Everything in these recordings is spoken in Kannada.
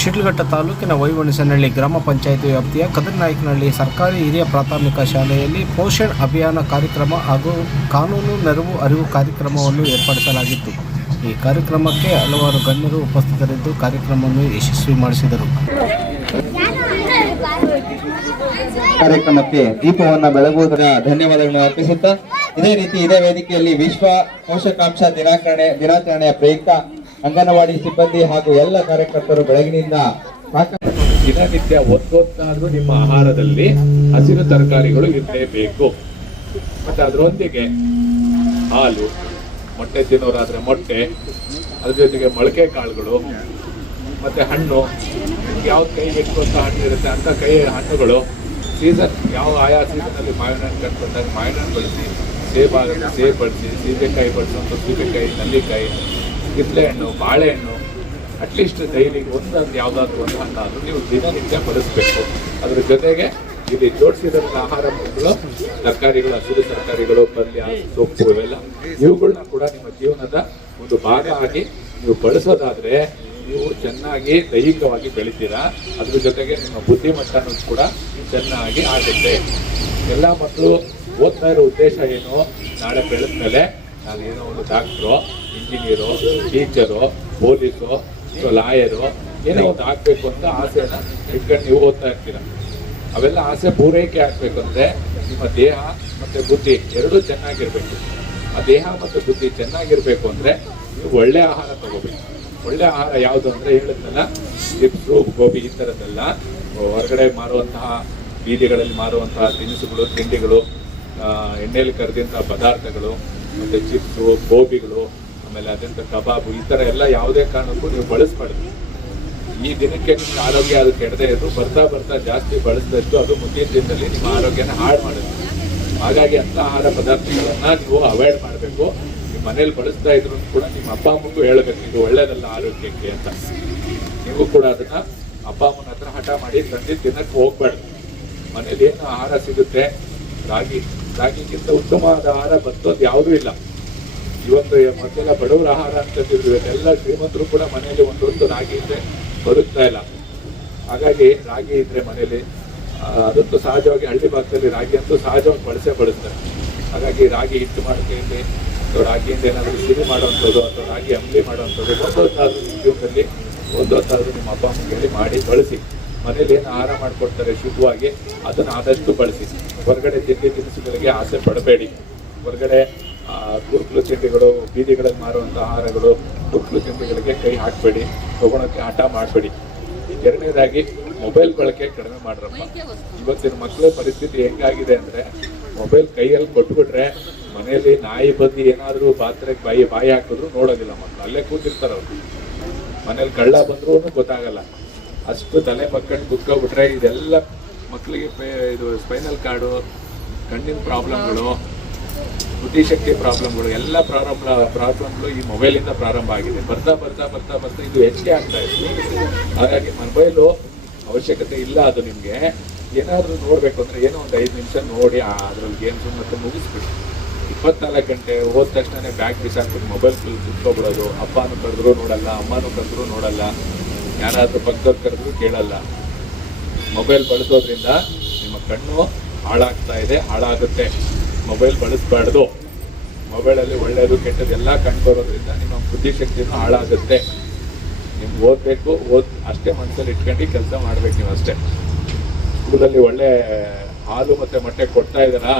ಶಿಡ್ಲಘಟ್ಟ ತಾಲೂಕಿನ ವೈವಣಸನಹಳ್ಳಿ ಗ್ರಾಮ ಪಂಚಾಯಿತಿ ವ್ಯಾಪ್ತಿಯ ಕದರ್ನಾಯಕನಹಳ್ಳಿ ಸರ್ಕಾರಿ ಹಿರಿಯ ಪ್ರಾಥಮಿಕ ಶಾಲೆಯಲ್ಲಿ ಪೋಷಣ್ ಅಭಿಯಾನ ಕಾರ್ಯಕ್ರಮ ಹಾಗೂ ಕಾನೂನು ನೆರವು ಅರಿವು ಕಾರ್ಯಕ್ರಮವನ್ನು ಏರ್ಪಡಿಸಲಾಗಿತ್ತು. ಈ ಕಾರ್ಯಕ್ರಮಕ್ಕೆ ಹಲವಾರು ಗಣ್ಯರು ಉಪಸ್ಥಿತರಿದ್ದು ಕಾರ್ಯಕ್ರಮವನ್ನು ಯಶಸ್ವಿ ಮಾಡಿಸಿದರು. ಕಾರ್ಯಕ್ರಮಕ್ಕೆ ದೀಪವನ್ನು ಬೆಳಗುವುದರ ಧನ್ಯವಾದಗಳನ್ನು ಅರ್ಪಿಸುತ್ತಾ, ಇದೇ ರೀತಿ ಇದೇ ವೇದಿಕೆಯಲ್ಲಿ ವಿಶ್ವ ಪೋಷಕಾಂಶ ದಿನಾಚರಣೆ ದಿನಾಚರಣೆಯ ಪ್ರಯುಕ್ತ ಅಂಗನವಾಡಿ ಸಿಬ್ಬಂದಿ ಹಾಗೂ ಎಲ್ಲ ಕಾರ್ಯಕರ್ತರು ಬೆಳಗಿನಿಂದ ದಿನನಿತ್ಯ ಒತ್ತೊತ್ತಾದ್ರೂ ನಿಮ್ಮ ಆಹಾರದಲ್ಲಿ ಹಸಿರು ತರಕಾರಿಗಳು ಇರಲೇಬೇಕು. ಮತ್ತೆ ಅದರೊಂದಿಗೆ ಹಾಲು, ಮೊಟ್ಟೆ ತಿನ್ನೋರಾದ್ರೆ ಮೊಟ್ಟೆ ಅದ್ರ ಜೊತೆಗೆ ಮೊಳಕೆ ಕಾಳುಗಳು, ಮತ್ತೆ ಹಣ್ಣು. ಯಾವ ಕೈ ಇಟ್ಕೊಂತ ಹಣ್ಣು ಇರುತ್ತೆ, ಅಂತ ಕೈ ಹಣ್ಣುಗಳು. ಸೀಸನ್ ಯಾವ ಆಯಾ ಸೀಸನಲ್ಲಿ ಮಾವಿನ ಹಣ್ಣು ಕಟ್ಕೊಂಡಾಗ ಮಾವಿನ ಹಣ್ಣು ಬಳಸಿ ಸೇಬ್ ಆಗುತ್ತೆ ಬಳಸಿ, ಸೀಬೆಕಾಯಿ ಬಳಸೋದು ಸೀಬೆಕಾಯಿ, ನಲ್ಲಿಕಾಯಿ. ಕಿತ್ಲೆ ಹಣ್ಣು ಬಾಳೆಹಣ್ಣು ಅಟ್ಲೀಸ್ಟ್ ಡೈಲಿ ಒಂದೊಂದು ಯಾವುದಾದ್ರು ಒಂದು ಹಣ್ಣಾದರೂ ನೀವು ದಿನನಿತ್ಯ ಬಳಸಬೇಕು. ಅದ್ರ ಜೊತೆಗೆ ಇಲ್ಲಿ ಜೋಡಿಸಿದಂಥ ಆಹಾರ ತರಕಾರಿಗಳು, ಹಸಿರು ತರಕಾರಿಗಳು, ಪಲ್ಯ, ಸೊಪ್ಪು ಇವೆಲ್ಲ ಇವುಗಳನ್ನ ಕೂಡ ನಿಮ್ಮ ಜೀವನದ ಒಂದು ಭಾಗ ಆಗಿ ನೀವು ಬಳಸೋದಾದ್ರೆ ನೀವು ಚೆನ್ನಾಗಿ ದೈಹಿಕವಾಗಿ ಬೆಳಿತೀರಾ. ಅದ್ರ ಜೊತೆಗೆ ನಿಮ್ಮ ಬುದ್ಧಿಮಟ್ಟನೂ ಕೂಡ ಚೆನ್ನಾಗಿ ಆಗುತ್ತೆ. ಎಲ್ಲ ಮಕ್ಕಳು ಓದ್ತಾ ಇರೋ ಉದ್ದೇಶ ಏನು? ನಾಳೆ ಬೆಳೆದ ಮೇಲೆ ನಾನು ಏನೋ ಒಂದು doctor, engineer, teacher, police lawyer, ಏನೋ ಒಂದು ಆಗಬೇಕು ಅಂತ ಆಸೆನ ಇಟ್ಕೊಂಡು ನೀವು ಓದ್ತಾ ಇರ್ತೀರ. ಅವೆಲ್ಲ ಆಸೆ ಪೂರೈಕೆ ಆಗಬೇಕು ಅಂದರೆ ನಿಮ್ಮ ದೇಹ ಮತ್ತು ಬುದ್ಧಿ ಎರಡೂ ಚೆನ್ನಾಗಿರಬೇಕು. ಆ ದೇಹ ಮತ್ತು ಬುದ್ಧಿ ಚೆನ್ನಾಗಿರಬೇಕು ಅಂದರೆ ನೀವು ಒಳ್ಳೆ ಆಹಾರ ತಗೋಬೇಕು. ಒಳ್ಳೆ ಆಹಾರ ಯಾವುದು ಅಂದರೆ ಹೇಳಿದ್ನಲ್ಲ ಚಿಪ್ಸು ಗೋಬಿ ಈ ಥರದ್ದೆಲ್ಲ ಹೊರಗಡೆ ಮಾರುವಂತಹ ಬೀದಿಗಳಲ್ಲಿ ಮಾರುವಂತಹ ತಿನಿಸುಗಳು, ತಿಂಡಿಗಳು ಎಣ್ಣೆಯಲ್ಲಿ ಕರೆದಂತಹ ಪದಾರ್ಥಗಳು ಮತ್ತೆ ಚಿಪ್ಸು, ಗೋಬಿಗಳು, ಆಮೇಲೆ ಅದೆಂತ ಕಬಾಬು, ಈ ಥರ ಎಲ್ಲ ಯಾವುದೇ ಕಾರಣಕ್ಕೂ ನೀವು ಬಳಸ್ಬಾರ್ದು. ಈ ದಿನಕ್ಕೆ ನಿಮ್ಗೆ ಆರೋಗ್ಯ ಅದು ಕೆಡದೇ ಇದ್ದು ಬರ್ತಾ ಬರ್ತಾ ಜಾಸ್ತಿ ಬಳಸಿದಷ್ಟು ಅದು ಮುಂದಿನ ದಿನದಲ್ಲಿ ನಿಮ್ಮ ಆರೋಗ್ಯನ ಹಾಳು ಮಾಡುತ್ತೆ. ಹಾಗಾಗಿ ಅಂತ ಆಹಾರ ಪದಾರ್ಥಗಳನ್ನ ನೀವು ಅವಾಯ್ಡ್ ಮಾಡಬೇಕು. ನಿಮ್ಮ ಮನೇಲಿ ಬಳಸ್ತಾ ಇದ್ರು ಕೂಡ ನಿಮ್ಮ ಅಪ್ಪ ಅಮ್ಮಗೂ ಹೇಳಬೇಕು, ಇದು ಒಳ್ಳೇದಲ್ಲ ಆರೋಗ್ಯಕ್ಕೆ ಅಂತ. ನೀವು ಕೂಡ ಅದನ್ನ ಅಪ್ಪ ಅಮ್ಮನ ಹತ್ರ ಹಠ ಮಾಡಿ ತಂದೆ ದಿನಕ್ಕೆ ಹೋಗ್ಬಾರ್ದು. ಮನೇಲಿ ಏನು ಆಹಾರ ಸಿಗುತ್ತೆ, ರಾಗಿ ರಾಗಿಗಿಂತ ಉತ್ತಮವಾದ ಆಹಾರ ಮತ್ತೊಂದು ಯಾವುದೂ ಇಲ್ಲ. ಇವತ್ತು ಮೊದಲೆಲ್ಲ ಬಡವರ ಆಹಾರ ಅಂತಂದಿದ್ರು ಎಲ್ಲ ಶ್ರೀಮಂತರು ಕೂಡ ಮನೆಯಲ್ಲಿ ಒಂದು ರಾಗಿ ಇದ್ರೆ ಬರುತ್ತಾ ಇಲ್ಲ. ಹಾಗಾಗಿ ರಾಗಿ ಇದ್ರೆ ಮನೆಯಲ್ಲಿ ಅದಂತೂ ಸಹಜವಾಗಿ ಹಳ್ಳಿ ಭಾಗದಲ್ಲಿ ರಾಗಿ ಅಂತೂ ಸಹಜವಾಗಿ ಬಳಸೇ ಬಳಸ್ತಾರೆ. ಹಾಗಾಗಿ ರಾಗಿ ಹಿಟ್ಟು ಮಾಡಿಕೆಯಲ್ಲಿ ಅಥವಾ ರಾಗಿಯಿಂದ ಏನಾದರೂ ಸಿರಿ ಮಾಡುವಂಥದ್ದು ಅಥವಾ ರಾಗಿ ಅಂಬಲಿ ಮಾಡುವಂಥದ್ದು ಒಂದೊತ್ತಾದರೂ ಉದ್ಯೋಗದಲ್ಲಿ ಒಂದೊಂದಾದ್ರೂ ನಿಮ್ಮ ಅಪ್ಪ ಅಮ್ಮ ಹೇಳಿ ಮಾಡಿ, ಬಳಸಿ. ಮನೇಲಿ ಏನು ಆಹಾರ ಮಾಡಿಕೊಡ್ತಾರೆ ಶುದ್ಧವಾಗಿ, ಅದನ್ನು ಆದಷ್ಟು ಬಳಸಿ. ಹೊರಗಡೆ ತಿಂಡಿ ತಿನಿಸುಗಳಿಗೆ ಆಸೆ ಪಡಬೇಡಿ. ಹೊರಗಡೆ ಕುರುಕಲು ತಿಂಡಿಗಳು, ಬೀದಿಗಳಲ್ಲಿ ಮಾರುವಂಥ ಆಹಾರಗಳು, ಕುರುಕಲು ತಿಂಡಿಗಳಿಗೆ ಕೈ ಹಾಕಬೇಡಿ. ತಗೊಳಕ್ಕೆ ಆಟ ಮಾಡಬೇಡಿ. ಎರಡನೇದಾಗಿ, ಮೊಬೈಲ್ ಬಳಕೆ ಕಡಿಮೆ ಮಾಡ್ರಪ್ಪ. ಇವತ್ತಿನ ಮಕ್ಕಳ ಪರಿಸ್ಥಿತಿ ಹೆಂಗಾಗಿದೆ ಅಂದರೆ, ಮೊಬೈಲ್ ಕೈಯಲ್ಲಿ ಕೊಟ್ಬಿಟ್ರೆ ಮನೆಯಲ್ಲಿ ನಾಯಿ ಬಂದು ಏನಾದರೂ ಪಾತ್ರೆಗೆ ಬಾಯಿ ಬಾಯಿ ಹಾಕಿದ್ರು ನೋಡೋದಿಲ್ಲ ಮಕ್ಕಳು ಅಲ್ಲೇ ಕೂತಿರ್ತಾರೆ ಅವರು ಮನೇಲಿ ಕಳ್ಳ ಬಂದರೂ ಗೊತ್ತಾಗಲ್ಲ. ಅಷ್ಟು ತಲೆ ಮಕ್ಕಳು ಕುತ್ಕೊಬಿಟ್ರೆ ಇದೆಲ್ಲ ಮಕ್ಕಳಿಗೆ ಪೇ- ಇದು ಸ್ಪೈನಲ್ ಕಾರ್ಡು ಕಣ್ಣಿನ ಪ್ರಾಬ್ಲಮ್ಗಳು ಬುದ್ಧಿಶಕ್ತಿ ಪ್ರಾಬ್ಲಮ್ಗಳು, ಎಲ್ಲ ಪ್ರಾರಂಭ ಪ್ರಾಬ್ಲಮ್ಗಳು ಈ ಮೊಬೈಲಿಂದ ಪ್ರಾರಂಭ ಆಗಿದೆ. ಬರ್ತಾ ಬರ್ತಾ ಬರ್ತಾ ಬರ್ತಾ ಇದು ಹೆಚ್ಚಿಗೆ ಆಗ್ತಾ ಇದೆ. ಹಾಗಾಗಿ ಮೊಬೈಲು ಅವಶ್ಯಕತೆ ಇಲ್ಲ ಅದು ನಿಮಗೆ. ಏನಾದರೂ ನೋಡಬೇಕು ಅಂದರೆ ಏನೋ ಒಂದು ಐದು ನಿಮಿಷ ನೋಡಿ ಅದ್ರಲ್ಲಿ ಗೇಮ್ಸ್ ಮತ್ತೆ ಮುಗಿಸ್ಬಿಡಿ. ಇಪ್ಪತ್ನಾಲ್ಕು ಗಂಟೆ ಹೋದ ತಕ್ಷಣ ಬ್ಯಾಗ್ ಬಿಸಾಕ್ಬಿಟ್ಟು ಮೊಬೈಲ್ ಫುಲ್ ಕುತ್ಕೊಬಿಡೋದು. ಅಪ್ಪನೂ ಕರೆದ್ರು ನೋಡಲ್ಲ, ಅಮ್ಮನೂ ಕರೆದ್ರು ನೋಡಲ್ಲ. ಯಾರಾದ್ರೂ ಪಕ್ಕದ ಕರೆದ್ರು ಕೇಳಲ್ಲ. ಮೊಬೈಲ್ ಬಳಸೋದ್ರಿಂದ ನಿಮ್ಮ ಕಣ್ಣು ಹಾಳಾಗ್ತಾ ಇದೆ, ಹಾಳಾಗುತ್ತೆ. ಮೊಬೈಲ್ ಬಳಸಬಾರ್ದು. ಮೊಬೈಲಲ್ಲಿ ಒಳ್ಳೆಯದು ಕೆಟ್ಟದ್ದು ಎಲ್ಲ ಕಂಡುಬರೋದ್ರಿಂದ ನಿಮ್ಮ ಬುದ್ಧಿಶಕ್ತಿನೂ ಹಾಳಾಗುತ್ತೆ. ನಿಮ್ಗೆ ಓದಬೇಕು, ಓದ್ ಅಷ್ಟೇ ಮನಸ್ಸಲ್ಲಿ ಇಟ್ಕೊಂಡು ಕೆಲಸ ಮಾಡ್ಬೇಕು ನೀವು ಅಷ್ಟೇ. ಸ್ಕೂಲಲ್ಲಿ ಒಳ್ಳೆ ಹಾಲು ಮತ್ತೆ ಮೊಟ್ಟೆ ಕೊಡ್ತಾ ಇದ್ದಾರಾ?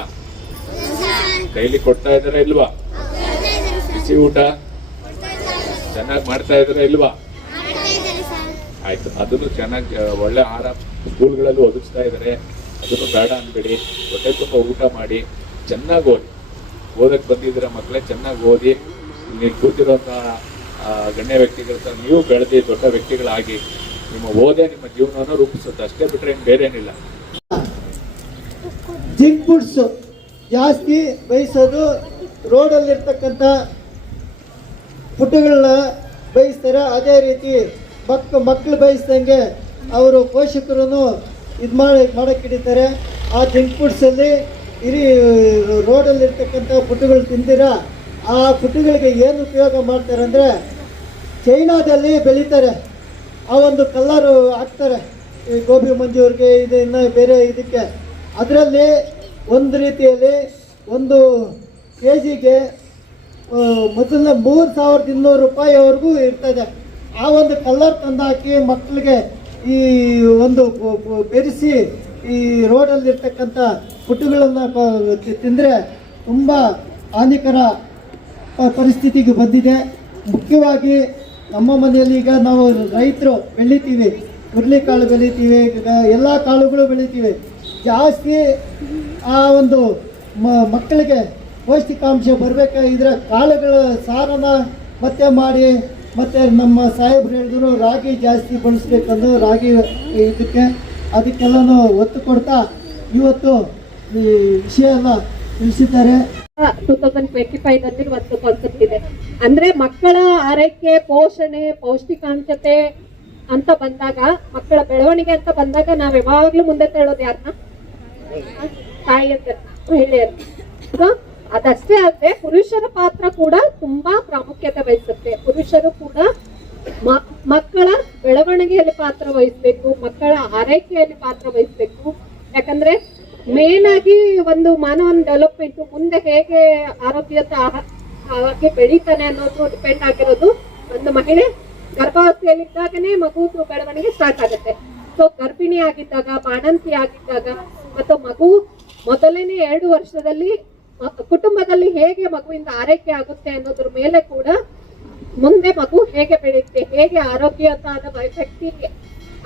ಡೈಲಿ ಕೊಡ್ತಾ ಇದ್ದಾರಾ ಇಲ್ವಾ? ಬಿಸಿ ಊಟ? ಚೆನ್ನಾಗಿ ಮಾಡ್ತಾ ಇದ್ದಾರಾ ಇಲ್ವಾ? ಆಯ್ತು. ಅದನ್ನು ಚೆನ್ನಾಗಿ ಒಳ್ಳೆ ಆಹಾರ ಸ್ಕೂಲ್ಗಳಲ್ಲಿ ಒದಗಿಸ್ತಾ ಇದ್ದಾರೆ. ಅದನ್ನು ಬೇಡ ಅನ್ಬೇಡಿ. ಹೊಟ್ಟೆ ತುಂಬ ಊಟ ಮಾಡಿ. ಚೆನ್ನಾಗಿ ಓದಿ. ಓದಕ್ಕೆ ಬಂದಿದ್ದೀರ ಮಕ್ಕಳೇ, ಚೆನ್ನಾಗಿ ಓದಿ. ನೀವು ಕೂತಿರೋಂಥ ಗಣ್ಯ ವ್ಯಕ್ತಿಗಳ ನೀವು ಬೆಳೆದಿ ದೊಡ್ಡ ವ್ಯಕ್ತಿಗಳಾಗಿ ನಿಮ್ಮ ಓದೇ ನಿಮ್ಮ ಜೀವನವನ್ನು ರೂಪಿಸುತ್ತೆ. ಅಷ್ಟೇ ಬಿಟ್ಟರೆ ಇನ್ನು ಬೇರೆ ಏನಿಲ್ಲ. ಜಿಂಕ್ ಫುಡ್ಸು ಜಾಸ್ತಿ ಬೇಯಿಸೋದು ರೋಡಲ್ಲಿರ್ತಕ್ಕಂಥ ಫುಡ್ಗಳನ್ನ ಬೇಯಿಸ್ತಾರೆ. ಅದೇ ರೀತಿ ಮಕ್ ಮಕ್ಕಳು ಬಯಸ್ದಂಗೆ ಅವರು ಪೋಷಕರು ಇದು ಮಾಡಿ ಮಾಡೋಕ್ಕೆ ಹಿಡಿತಾರೆ ಆ ಜಂಕ್ ಫುಡ್ಸಲ್ಲಿ ಇಡೀ ರೋಡಲ್ಲಿರ್ತಕ್ಕಂಥ ಫುಡ್ಗಳು ತಿಂದಿರ ಆ ಫುಡ್ಗಳಿಗೆ ಏನು ಉಪಯೋಗ ಮಾಡ್ತಾರೆ ಅಂದರೆ ಚೈನಾದಲ್ಲಿ ಬೆಳೀತಾರೆ. ಆ ಒಂದು ಕಲ್ಲರು ಹಾಕ್ತಾರೆ. ಈ ಗೋಬಿ ಮಂಜೂರಿಗೆ ಇದು ಇನ್ನು ಬೇರೆ ಇದಕ್ಕೆ. ಅದರಲ್ಲಿ ಒಂದು ರೀತಿಯಲ್ಲಿ ಒಂದು ಕೆ ಜಿಗೆ ಮೊದಲನೇ ಮೂರು ಸಾವಿರದ ಇನ್ನೂರು ರೂಪಾಯಿವರೆಗೂ ಇರ್ತದೆ. ಆ ಒಂದು ಕಲ್ಲರ್ ತಂದಾಕಿ ಮಕ್ಕಳಿಗೆ ಈ ಒಂದು ಬೆರೆಸಿ ಈ ರೋಡಲ್ಲಿರ್ತಕ್ಕಂಥ ಪುಟ್ಟುಗಳನ್ನು ತಿಂದರೆ ತುಂಬ ಹಾನಿಕರ ಪರಿಸ್ಥಿತಿಗೆ ಬಂದಿದೆ. ಮುಖ್ಯವಾಗಿ ನಮ್ಮ ಮನೆಯಲ್ಲಿ ಈಗ ನಾವು ರೈತರು ಬೆಳಿತೀವಿ. ಹುರುಳಿಕಾಳು ಬೆಳಿತೀವಿ ಎಲ್ಲ ಕಾಳುಗಳು ಬೆಳಿತೀವಿ. ಜಾಸ್ತಿ ಆ ಒಂದು ಮಕ್ಕಳಿಗೆ ಪೌಷ್ಟಿಕಾಂಶ ಬರಬೇಕಾಗಿದ್ರೆ ಕಾಳುಗಳ ಸಾರನ ಮತ್ತೆ ಮಾಡಿ ಮತ್ತು ನಮ್ಮ ಸಾಹೇಬ್ರು ಹೇಳಿದ್ರು ರಾಗಿ ಜಾಸ್ತಿ ಬಳಸ್ಬೇಕಂದ್ರೆ ರಾಗಿ ಇದಕ್ಕೆ ಅದಕ್ಕೆಲ್ಲನೂ ಒತ್ತು ಕೊಡ್ತಾ ಇವತ್ತು ಈ ವಿಷಯ ಎಲ್ಲ ತಿಳಿಸಿದ್ದಾರೆ ಟೂ ತೌಸಂಡ್ ಟ್ವೆಂಟಿ ಫೈವ್ ಒಂದು ಕಾನ್ಸೆಪ್ಟ್ ಇದೆ. ಅಂದ್ರೆ ಮಕ್ಕಳ ಆರೈಕೆ ಪೋಷಣೆ ಪೌಷ್ಟಿಕಾಂಶತೆ ಅಂತ ಬಂದಾಗ ಮಕ್ಕಳ ಬೆಳವಣಿಗೆ ಅಂತ ಬಂದಾಗ ನಾವ್ ಯಾವಾಗ್ಲೂ ಮುಂದೆ ತಳ್ಳೋದು ಯಾರನ್ನ ತಾಯಿಯಂತ ಮಹಿಳೆಯರು So, ಅದಷ್ಟೇ ಅಲ್ಲದೆ ಪುರುಷರ ಪಾತ್ರ ಕೂಡ ತುಂಬಾ ಪ್ರಾಮುಖ್ಯತೆ ವಹಿಸುತ್ತೆ. ಪುರುಷರು ಕೂಡ ಮಕ್ಕಳ ಬೆಳವಣಿಗೆಯಲ್ಲಿ ಪಾತ್ರ ವಹಿಸ್ಬೇಕು, ಮಕ್ಕಳ ಆರೈಕೆಯಲ್ಲಿ ಪಾತ್ರ ವಹಿಸ್ಬೇಕು. ಯಾಕಂದ್ರೆ ಮೇನ್ ಆಗಿ ಒಂದು ಮಾನವನ ಡೆವಲಪ್ಮೆಂಟ್ ಮುಂದೆ ಹೇಗೆ ಆರೋಗ್ಯದ ಆಗಿ ಬೆಳೀತಾನೆ ಅನ್ನೋದು ಡಿಪೆಂಡ್ ಆಗಿರೋದು ಒಂದು ಮಹಿಳೆ ಗರ್ಭಾವಸ್ಥೆಯಲ್ಲಿದ್ದಾಗನೇ ಮಗುದು ಬೆಳವಣಿಗೆ ಸ್ಟಾರ್ಟ್ ಆಗುತ್ತೆ. ಸೊ ಗರ್ಭಿಣಿ ಆಗಿದ್ದಾಗ ಬಾಣಂತಿ ಆಗಿದ್ದಾಗ ಮತ್ತು ಮಗು ಮೊದಲನೇ ಎರಡು ವರ್ಷದಲ್ಲಿ ಕುಟುಂಬದಲ್ಲಿ ಹೇಗೆ ಮಗುವಿಂದ ಆರೈಕೆ ಆಗುತ್ತೆ ಅನ್ನೋದ್ರ ಮೇಲೆ ಕೂಡ ಮುಂದೆ ಮಗು ಹೇಗೆ ಬೆಳೆಯುತ್ತೆ, ಹೇಗೆ ಆರೋಗ್ಯವಾದ ವ್ಯಕ್ತಿ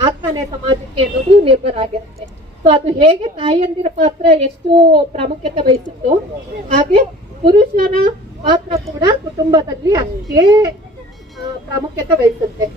ಆಗ್ತಾನೆ ಸಮಾಜಕ್ಕೆ ಅನ್ನೋದು ನಿರ್ಭರ ಆಗಿರುತ್ತೆ. ಸೊ ಅದು ಹೇಗೆ ತಾಯಿಯಂದಿರ ಪಾತ್ರ ಎಷ್ಟು ಪ್ರಾಮುಖ್ಯತೆ ವಹಿಸುತ್ತೋ ಹಾಗೆ ಪುರುಷನ ಪಾತ್ರ ಕೂಡ ಕುಟುಂಬದಲ್ಲಿ ಅಷ್ಟೇ ಪ್ರಾಮುಖ್ಯತೆ ವಹಿಸುತ್ತೆ.